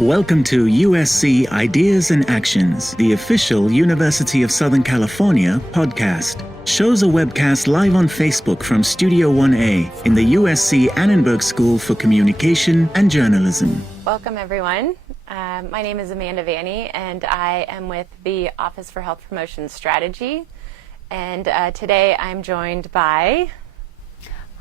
Welcome to USC Ideas and Actions, the official University of Southern California podcast. Shows are webcast live on Facebook from Studio 1A in the USC Annenberg School for Communication and Journalism. Welcome, everyone. My name is Amanda Vanny, and I am with the Office for Health Promotion Strategy. And today I'm joined by...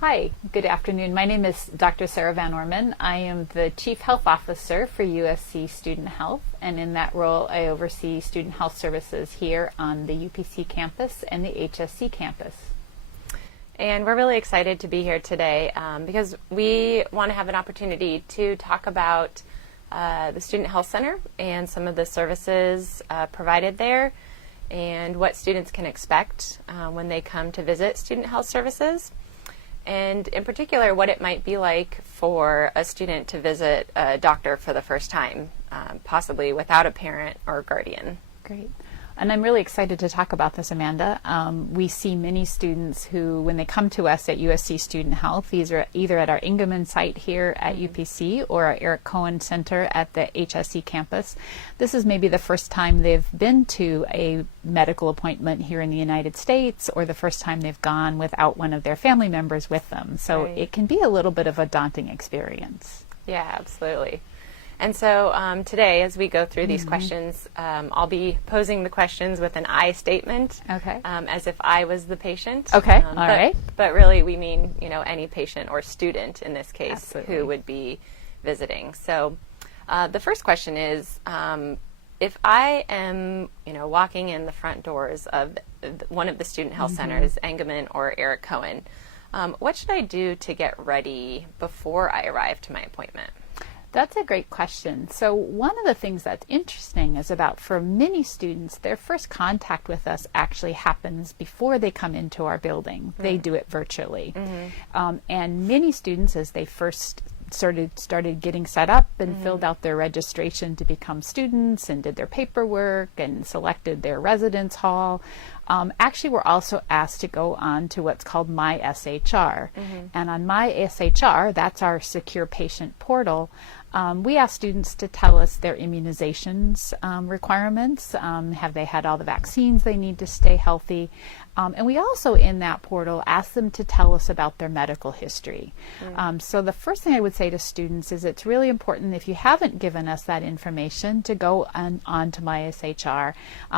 Hi, good afternoon. My name is Dr. Sarah Van Orman. I am the Chief Health Officer for USC Student Health, and in that role I oversee student health services here on the UPC campus and the HSC campus. And we're really excited to be here today because we want to have an opportunity to talk about the Student Health Center and some of the services provided there and what students can expect when they come to visit student health services. And in particular, what it might be like for a student to visit a doctor for the first time, possibly without a parent or guardian. Great. And I'm really excited to talk about this, Amanda. We see many students who, when they come to us at USC Student Health, these are either at our Ingerman site here at UPC or our Eric Cohen Center at the HSC campus. This is maybe the first time they've been to a medical appointment here in the United States, or the first time they've gone without one of their family members with them. So It can be a little bit of a daunting experience. Yeah, absolutely. And so today, as we go through these questions, I'll be posing the questions with an I statement, as if I was the patient. Okay, all right. But really, we mean, any patient or student in this case. Absolutely. Who would be visiting. So the first question is, if I am, walking in the front doors of one of the student health centers, Engelman or Eric Cohen, what should I do to get ready before I arrive to my appointment? That's a great question. So one of the things that's interesting is about, for many students, their first contact with us actually happens before they come into our building. They do it virtually. And many students, as they first started getting set up and filled out their registration to become students and did their paperwork and selected their residence hall, actually were also asked to go on to what's called My SHR. And on My SHR, that's our secure patient portal, we ask students to tell us their immunizations requirements. Have they had all the vaccines they need to stay healthy? And we also, in that portal, ask them to tell us about their medical history. So the first thing I would say to students is it's really important, if you haven't given us that information, to go on to My SHR,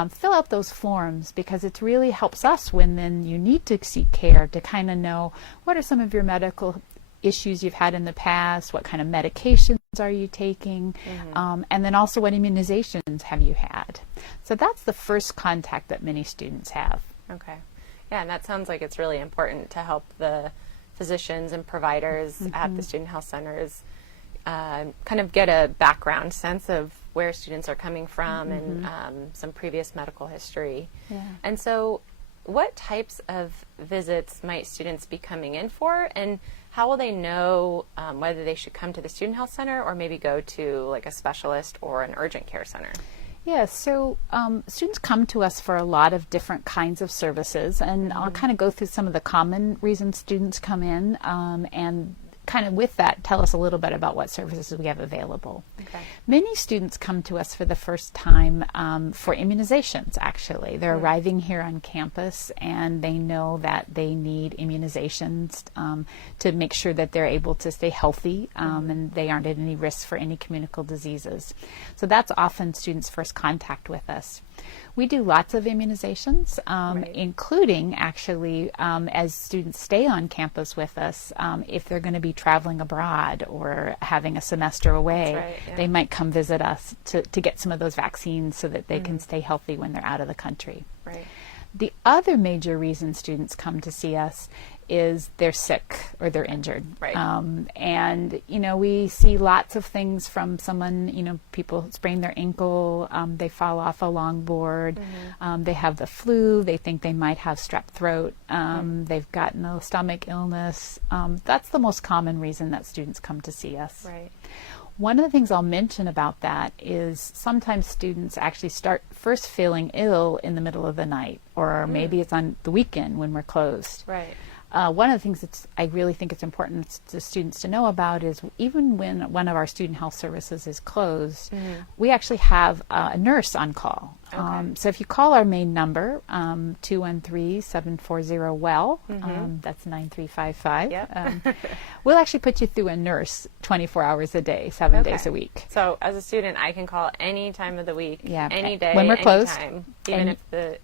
fill out those forms, because it really helps us when then you need to seek care to kind of know what are some of your medical issues you've had in the past, what kind of medications are you taking, and then also what immunizations have you had. So that's the first contact that many students have. Okay. Yeah, and that sounds like it's really important to help the physicians and providers at the student health centers kind of get a background sense of where students are coming from and some previous medical history. Yeah. And so what types of visits might students be coming in for, and how will they know whether they should come to the Student Health Center or maybe go to like a specialist or an urgent care center? Yeah, so students come to us for a lot of different kinds of services, and I'll kind of go through some of the common reasons students come in, and kind of with that, tell us a little bit about what services we have available. Okay. Many students come to us for the first time for immunizations, actually. They're arriving here on campus, and they know that they need immunizations to make sure that they're able to stay healthy and they aren't at any risk for any communicable diseases. So that's often students' first contact with us. We do lots of immunizations, including actually as students stay on campus with us, if they're going to be traveling abroad or having a semester away, they might come visit us to get some of those vaccines so that they can stay healthy when they're out of the country. Right. The other major reason students come to see us is they're sick or they're injured. Right. And, we see lots of things from someone, people sprain their ankle, they fall off a longboard, they have the flu, they think they might have strep throat, they've gotten a stomach illness. That's the most common reason that students come to see us. Right. One of the things I'll mention about that is sometimes students actually start first feeling ill in the middle of the night, or maybe it's on the weekend when we're closed. Right. one of the things that I really think it's important to students to know about is even when one of our student health services is closed, we actually have a nurse on call. Okay. So if you call our main number, 213-740-WELL, that's 9355, Yep. we'll actually put you through a nurse 24 hours a day, 7 days a week. So as a student, I can call any time of the week, any day, when we're closed, anytime, even if the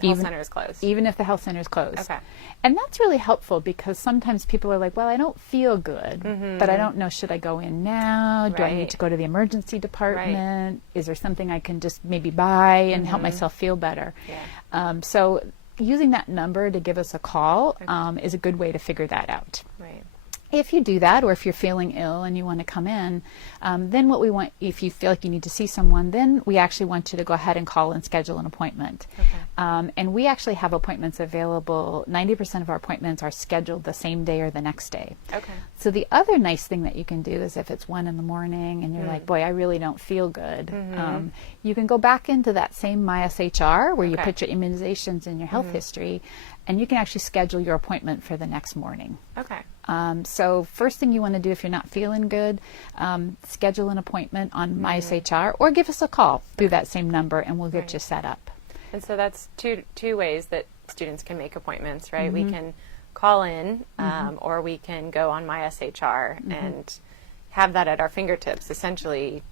health center is closed. Even if the health center is closed. Okay. And that's really helpful because sometimes people are like, well, I don't feel good, but I don't know, should I go in now? Do I need to go to the emergency department? Is there something I can just maybe buy and help myself feel better? Yeah. So using that number to give us a call is a good way to figure that out. Right. If you do that, or if you're feeling ill and you want to come in, then what we want, if you feel like you need to see someone, then we actually want you to go ahead and call and schedule an appointment. Okay. And we actually have appointments available. 90% of our appointments are scheduled the same day or the next day. Okay. So the other nice thing that you can do is if it's 1 a.m. and you're like, boy, I really don't feel good, you can go back into that same MySHR where you put your immunizations and your health history, and you can actually schedule your appointment for the next morning. Okay. So first thing you want to do if you're not feeling good, schedule an appointment on MySHR or give us a call through that same number and we'll get you set up. And so that's two ways that students can make appointments, right? We can call in or we can go on MySHR and have that at our fingertips, essentially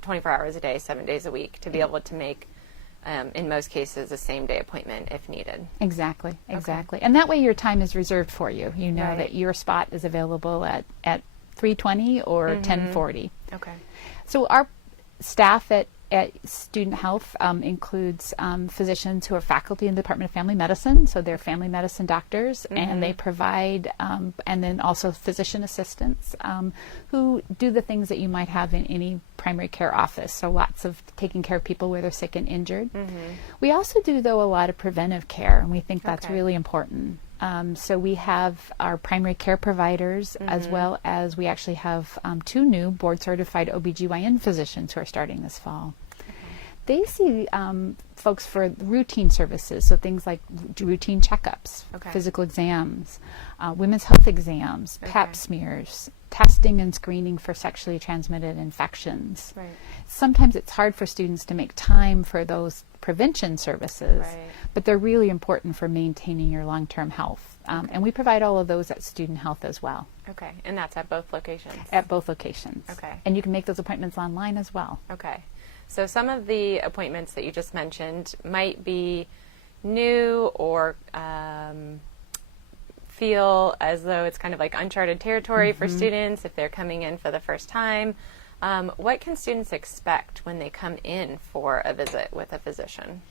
24 hours a day, 7 days a week, to be able to make in most cases, a same-day appointment if needed. Exactly. And that way your time is reserved for you. You know that your spot is available at 3:20 or 10:40. Okay. So our staff at Student Health includes physicians who are faculty in the Department of Family Medicine, so they're family medicine doctors, and they provide, and then also physician assistants who do the things that you might have in any primary care office, so lots of taking care of people where they're sick and injured. We also do, though, a lot of preventive care, and we think that's really important. So we have our primary care providers, as well as we actually have 2 new board-certified OBGYN physicians who are starting this fall. They see folks for routine services, so things like routine checkups, physical exams, women's health exams, pap smears, testing and screening for sexually transmitted infections. Right. Sometimes it's hard for students to make time for those prevention services, but they're really important for maintaining your long-term health. And we provide all of those at Student Health as well. Okay, and that's at both locations? At both locations. Okay. And you can make those appointments online as well. Okay. So some of the appointments that you just mentioned might be new or feel as though it's kind of like uncharted territory for students if they're coming in for the first time. What can students expect when they come in for a visit with a physician?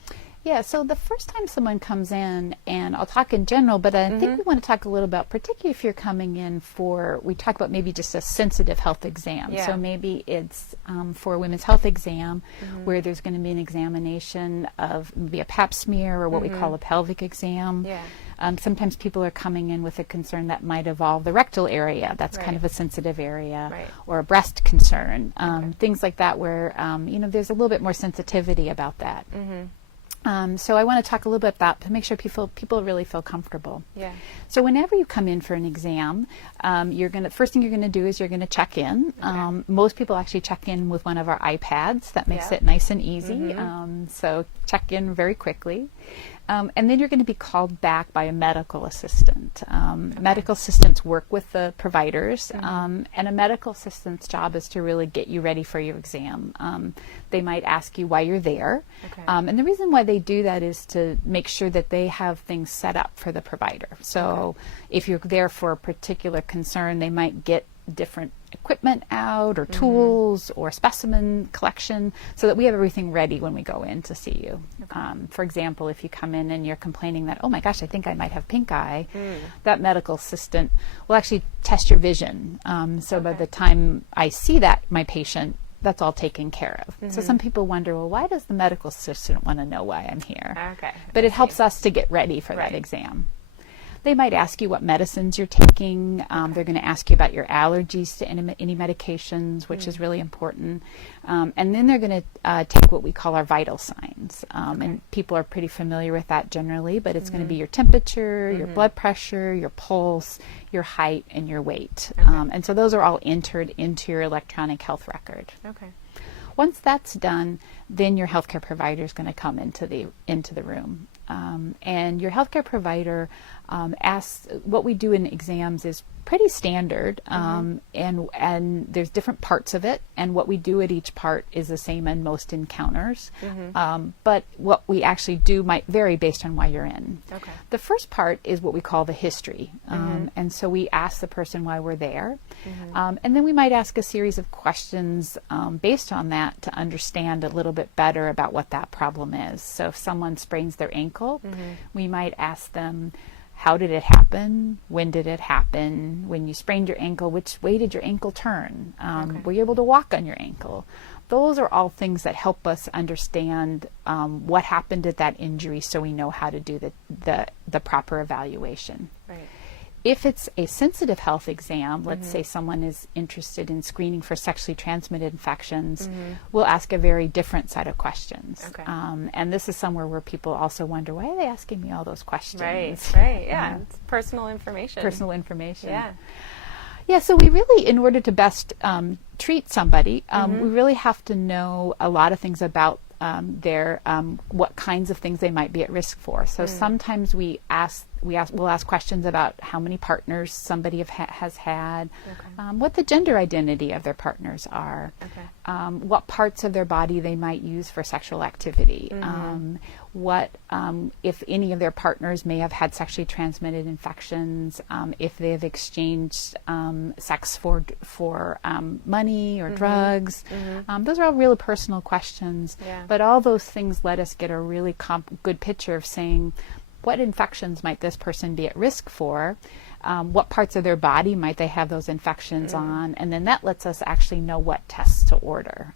Yeah, so the first time someone comes in, and I'll talk in general, but I think we want to talk a little about, particularly if you're coming in for, we talk about maybe just a sensitive health exam. Yeah. So maybe it's for a women's health exam where there's going to be an examination of maybe a pap smear or what we call a pelvic exam. Yeah. Sometimes people are coming in with a concern that might involve the rectal area. That's kind of a sensitive area. Or a breast concern. Things like that where, there's a little bit more sensitivity about that. So I want to talk a little bit about to make sure people really feel comfortable. Yeah. So whenever you come in for an exam, first thing you're going to do is you're going to check in. Most people actually check in with one of our iPads. That makes it nice and easy. So check in very quickly. And then you're going to be called back by a medical assistant. Medical assistants work with the providers, and a medical assistant's job is to really get you ready for your exam. They might ask you why you're there. And the reason why they do that is to make sure that they have things set up for the provider. So if you're there for a particular concern, they might get different equipment out or tools or specimen collection so that we have everything ready when we go in to see you. For example, if you come in and you're complaining that, oh my gosh, I think I might have pink eye, that medical assistant will actually test your vision. So by the time I see my patient, that's all taken care of. So some people wonder, well, why does the medical assistant want to know why I'm here? But it helps us to get ready for that exam. They might ask you what medicines you're taking. They're going to ask you about your allergies to any medications, which is really important. And then they're going to take what we call our vital signs. And people are pretty familiar with that generally, but it's going to be your temperature, your blood pressure, your pulse, your height, and your weight. And so those are all entered into your electronic health record. Okay. Once that's done, then your healthcare provider is going to come into the room. And your healthcare provider asks, what we do in exams is pretty standard, and there's different parts of it, and what we do at each part is the same in most encounters, but what we actually do might vary based on why you're in. Okay. The first part is what we call the history, and so we ask the person why we're there, and then we might ask a series of questions based on that to understand a little bit better about what that problem is. So if someone sprains their ankle, we might ask them, how did it happen? When did it happen? When you sprained your ankle, which way did your ankle turn? Were you able to walk on your ankle? Those are all things that help us understand what happened at that injury, so we know how to do the proper evaluation. Right. If it's a sensitive health exam, let's say someone is interested in screening for sexually transmitted infections, we'll ask a very different set of questions. Okay. And this is somewhere where people also wonder, why are they asking me all those questions? Right, yeah. It's personal information. Personal information. Yeah. Yeah, so we really, in order to best treat somebody, we really have to know a lot of things about what kinds of things they might be at risk for. So sometimes we'll ask questions about how many partners somebody has had, what the gender identity of their partners are, what parts of their body they might use for sexual activity, what if any of their partners may have had sexually transmitted infections, if they have exchanged sex for money or drugs. Those are all really personal questions, but all those things let us get a really good picture of saying, what infections might this person be at risk for? What parts of their body might they have those infections on? And then that lets us actually know what tests to order.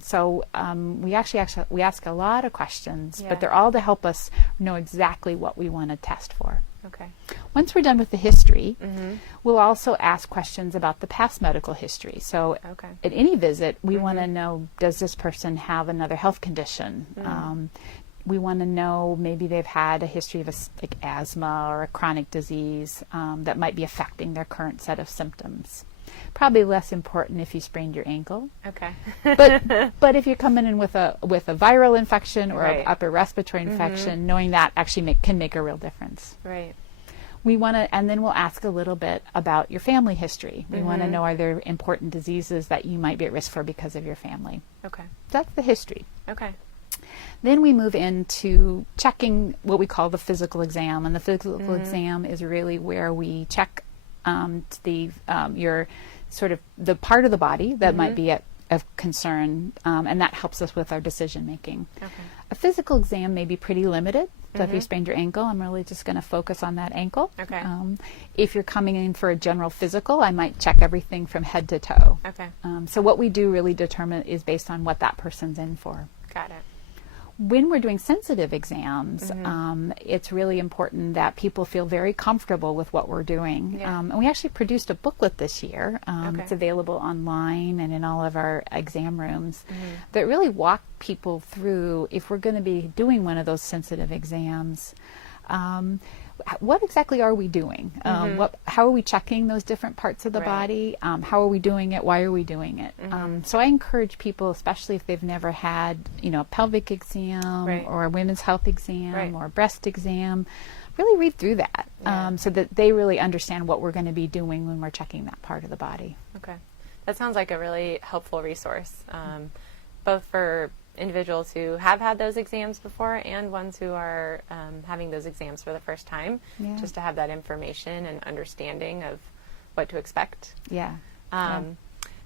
So we ask a lot of questions, but they're all to help us know exactly what we want to test for. Okay. Once we're done with the history, we'll also ask questions about the past medical history. So at any visit, we want to know, does this person have another health condition? We want to know maybe they've had a history of like asthma or a chronic disease that might be affecting their current set of symptoms. Probably less important if you sprained your ankle. Okay. but if you're coming in with a viral infection or an upper respiratory infection, knowing that actually can make a real difference. Right. And then we'll ask a little bit about your family history. We want to know, are there important diseases that you might be at risk for because of your family? Okay. That's the history. Okay. Then we move into checking what we call the physical exam, and the physical exam is really where we check your sort of the part of the body that might be of concern, and that helps us with our decision making. Okay. A physical exam may be pretty limited. So if you sprained your ankle, I'm really just going to focus on that ankle. Okay. If you're coming in for a general physical, I might check everything from head to toe. Okay. So what we do really determine is based on what that person's in for. Got it. When we're doing sensitive exams, it's really important that people feel very comfortable with what we're doing. And we actually produced a booklet this year. It's available online and in all of our exam rooms that really walk people through, if we're going to be doing one of those sensitive exams, what exactly are we doing? How are we checking those different parts of the body? How are we doing it? Why are we doing it? So I encourage people, especially if they've never had, a pelvic exam or a women's health exam or a breast exam, really read through that so that they really understand what we're going to be doing when we're checking that part of the body. Okay. That sounds like a really helpful resource, both for individuals who have had those exams before and ones who are having those exams for the first time, just to have that information and understanding of what to expect.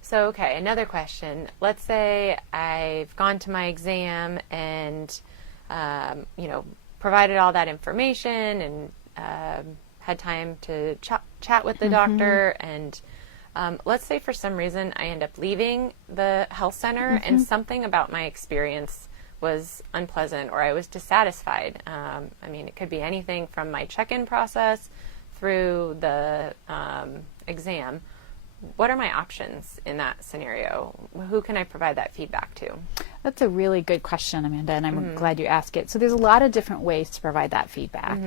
So, okay, another question. Let's say I've gone to my exam and, provided all that information and had time to chat with the doctor, and let's say for some reason I end up leaving the health center and something about my experience was unpleasant or I was dissatisfied. It could be anything from my check-in process through the exam, what are my options in that scenario? Who can I provide that feedback to? That's a really good question, Amanda, and I'm glad you asked it. So there's a lot of different ways to provide that feedback,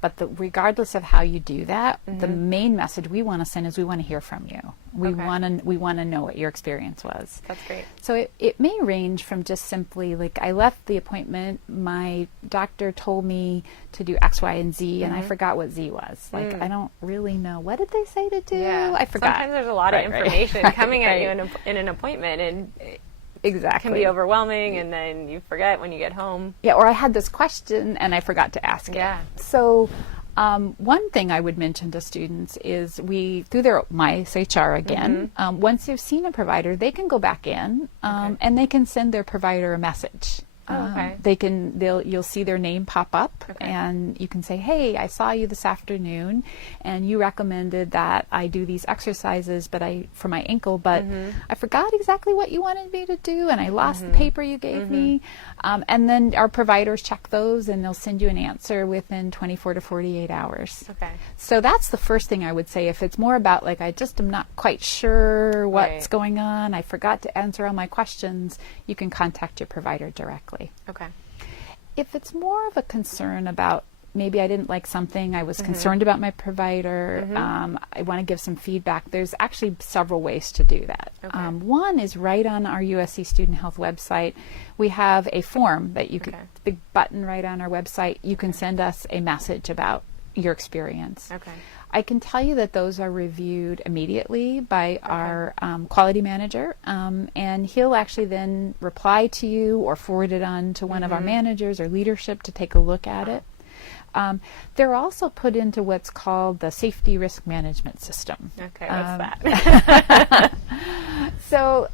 but regardless of how you do that, the main message we want to send is we want to hear from you. We want to know what your experience was. That's great. So it may range from just simply like, I left the appointment, my doctor told me to do X, Y, and Z, and I forgot what Z was. Like, I don't really know. What did they say to do? Yeah. I forgot. Sometimes there's a lot of information coming at you in an appointment, and exactly. It can be overwhelming, and then you forget when you get home. Yeah, or I had this question and I forgot to ask it. So one thing I would mention to students is through their MySHR again, once you've seen a provider, they can go back in and they can send their provider a message. You'll see their name pop up, and you can say, hey, I saw you this afternoon and you recommended that I do these exercises for my ankle, but I forgot exactly what you wanted me to do, and I lost the paper you gave me. And then our providers check those, and they'll send you an answer within 24 to 48 hours. Okay. So that's the first thing I would say. If it's more about like, I just am not quite sure what's going on, I forgot to answer all my questions, you can contact your provider directly. Okay. If it's more of a concern about maybe I didn't like something, I was concerned about my provider, I want to give some feedback, there's actually several ways to do that. Okay. One is right on our USC Student Health website. We have a form that you could, big button right on our website, you can send us a message about your experience. Okay. I can tell you that those are reviewed immediately by our quality manager, and he'll actually then reply to you or forward it on to one of our managers or leadership to take a look at it. They're also put into what's called the Safety Risk Management System. Okay, what's that? So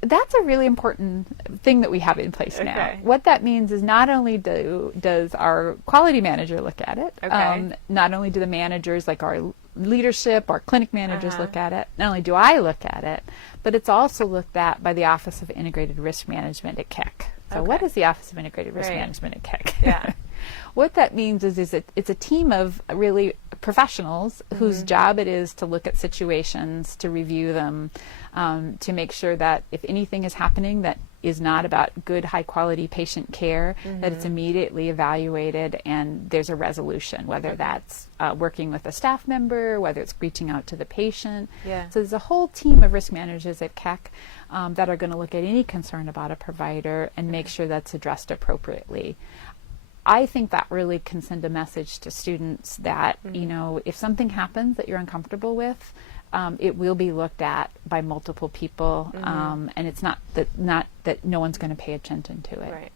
that's a really important thing that we have in place now. What that means is not only does our quality manager look at it, not only do the managers, like our leadership, our clinic managers look at it, not only do I look at it, but it's also looked at by the Office of Integrated Risk Management at Keck. So what is the Office of Integrated Risk Management at Keck? Yeah. What that means is it's a team of really professionals whose job it is to look at situations, to review them, to make sure that if anything is happening that is not about good, high-quality patient care, that it's immediately evaluated and there's a resolution, whether that's working with a staff member, whether it's reaching out to the patient. Yeah. So there's a whole team of risk managers at Keck that are going to look at any concern about a provider and make sure that's addressed appropriately. I think that really can send a message to students that, you know, if something happens that you're uncomfortable with, it will be looked at by multiple people, and it's not that no one's going to pay attention to it. Right.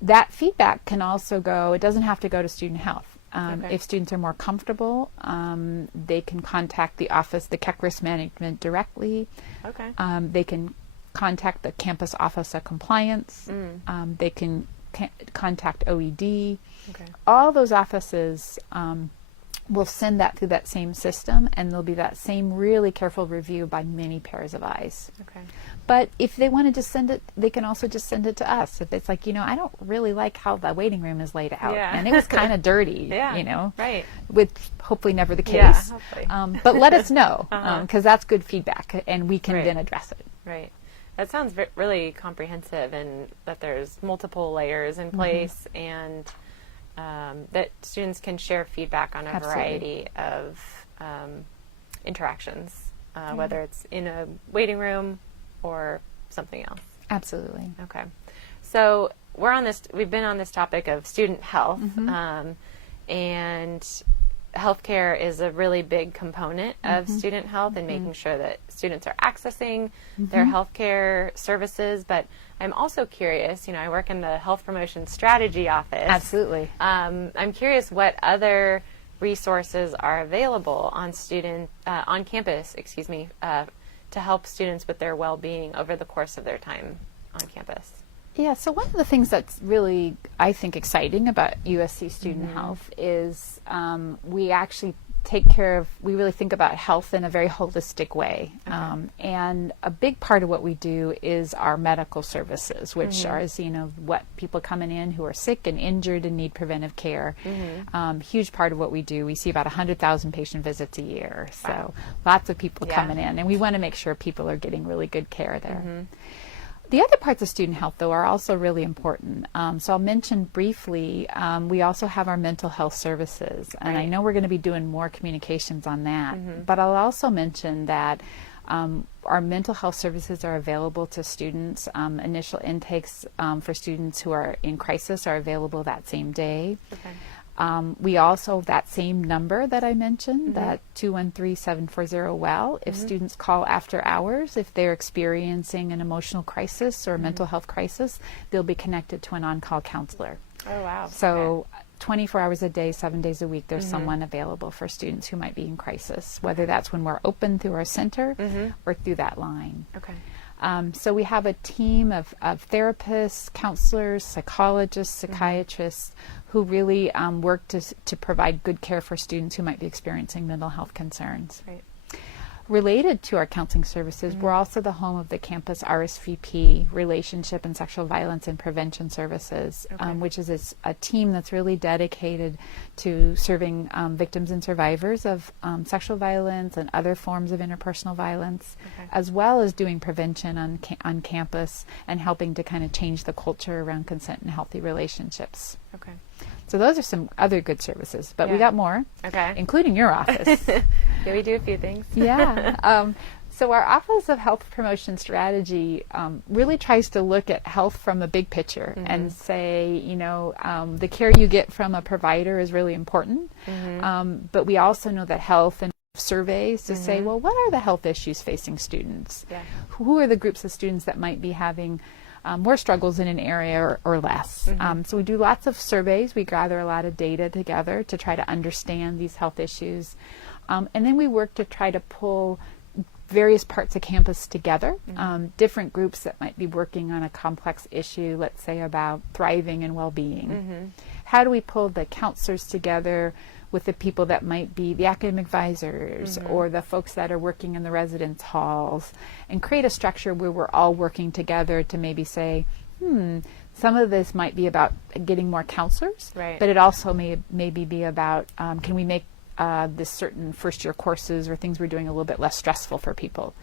That feedback can also go, it doesn't have to go to student health. If students are more comfortable, they can contact the office, the Keck Risk Management directly. Okay. They can contact the Campus Office of Compliance. They can contact OED. Okay. All those offices will send that through that same system, and there'll be that same really careful review by many pairs of eyes. Okay. But if they want to just send it, they can also just send it to us. If it's like, you know, I don't really like how the waiting room is laid out, and it was kind of dirty, you know, with hopefully never the case. But let us know, because that's good feedback, and we can then address it. Right. That sounds really comprehensive, and that there's multiple layers in place, and that students can share feedback on a variety of interactions, whether it's in a waiting room or something else. Absolutely. Okay. So we've been on this topic of student health, and healthcare is a really big component of student health and making sure that students are accessing their healthcare services. But I'm also curious, you know, I work in the Health Promotion Strategy Office. Absolutely. I'm curious what other resources are available on campus, to help students with their well-being over the course of their time on campus. Yeah, so one of the things that's really, I think, exciting about USC Student Health is we actually we really think about health in a very holistic way. And a big part of what we do is our medical services, which are, what people coming in who are sick and injured and need preventive care. Huge part of what we do. We see about 100,000 patient visits a year. So lots of people coming in, and we want to make sure people are getting really good care there. The other parts of student health, though, are also really important. So I'll mention briefly, we also have our mental health services. And I know we're going to be doing more communications on that. But I'll also mention that our mental health services are available to students. Initial intakes for students who are in crisis are available that same day. We also, that same number that I mentioned, that 213-740-WELL, if students call after hours, if they're experiencing an emotional crisis or mental health crisis, they'll be connected to an on-call counselor. Oh, wow. So 24 hours a day, 7 days a week, there's someone available for students who might be in crisis, whether that's when we're open through our center or through that line. So we have a team of therapists, counselors, psychologists, psychiatrists who really work to provide good care for students who might be experiencing mental health concerns. Related to our counseling services, we're also the home of the campus RSVP, Relationship and Sexual Violence and Prevention Services, which is a team that's really dedicated to serving victims and survivors of sexual violence and other forms of interpersonal violence, as well as doing prevention on campus and helping to kind of change the culture around consent and healthy relationships. So those are some other good services, but we got more, including your office. Yeah, we do a few things. So our Office of Health Promotion Strategy really tries to look at health from a big picture and say, the care you get from a provider is really important, but we also know that health and surveys to say, well, what are the health issues facing students? Who are the groups of students that might be having more struggles in an area or less. So we do lots of surveys. We gather a lot of data together to try to understand these health issues. And then we work to try to pull various parts of campus together, different groups that might be working on a complex issue, let's say about thriving and well-being. How do we pull the counselors together with the people that might be the academic advisors or the folks that are working in the residence halls, and create a structure where we're all working together to maybe say, some of this might be about getting more counselors, but it also may maybe be about, can we make this certain first-year courses or things we're doing a little bit less stressful for people?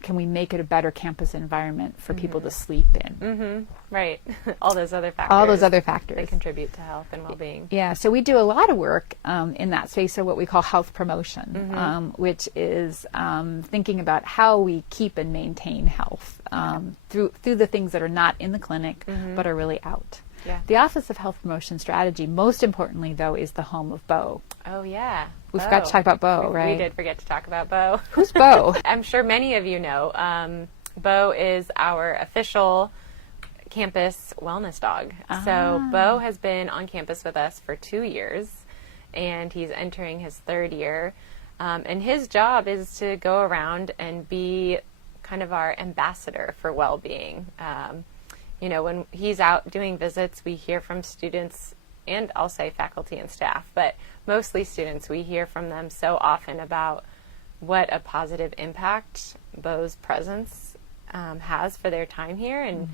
Can we make it a better campus environment for people to sleep in? All those other factors. All those other factors. That contribute to health and well-being. Yeah, so we do a lot of work in that space of what we call health promotion, which is thinking about how we keep and maintain health through the things that are not in the clinic but are really out. The Office of Health Promotion Strategy, most importantly, though, is the home of Bo. Oh, yeah. We forgot to talk about Bo, right? We did forget to talk about Bo. Who's Bo? I'm sure many of you know. Bo is our official campus wellness dog. So Bo has been on campus with us for 2 years, and he's entering his 3rd year. And his job is to go around and be kind of our ambassador for well-being. When he's out doing visits, we hear from students, and I'll say faculty and staff, but mostly students. We hear from them so often about what a positive impact Bo's presence has for their time here. And,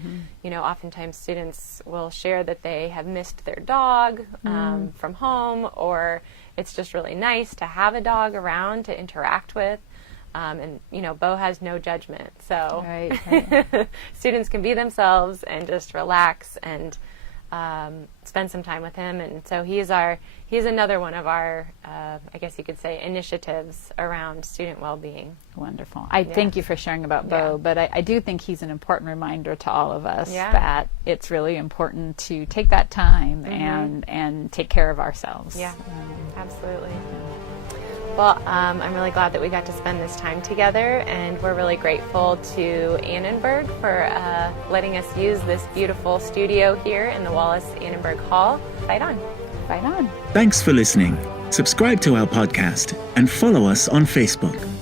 oftentimes students will share that they have missed their dog from home, or it's just really nice to have a dog around to interact with. And Bo has no judgment, so students can be themselves and just relax and spend some time with him. And so he's another one of our, I guess you could say, initiatives around student well-being. Wonderful. I thank you for sharing about Bo, but I do think he's an important reminder to all of us that it's really important to take that time and take care of ourselves. Absolutely. Well, I'm really glad that we got to spend this time together, and we're really grateful to Annenberg for letting us use this beautiful studio here in the Wallace Annenberg Hall. Fight on. Fight on. Thanks for listening. Subscribe to our podcast and follow us on Facebook.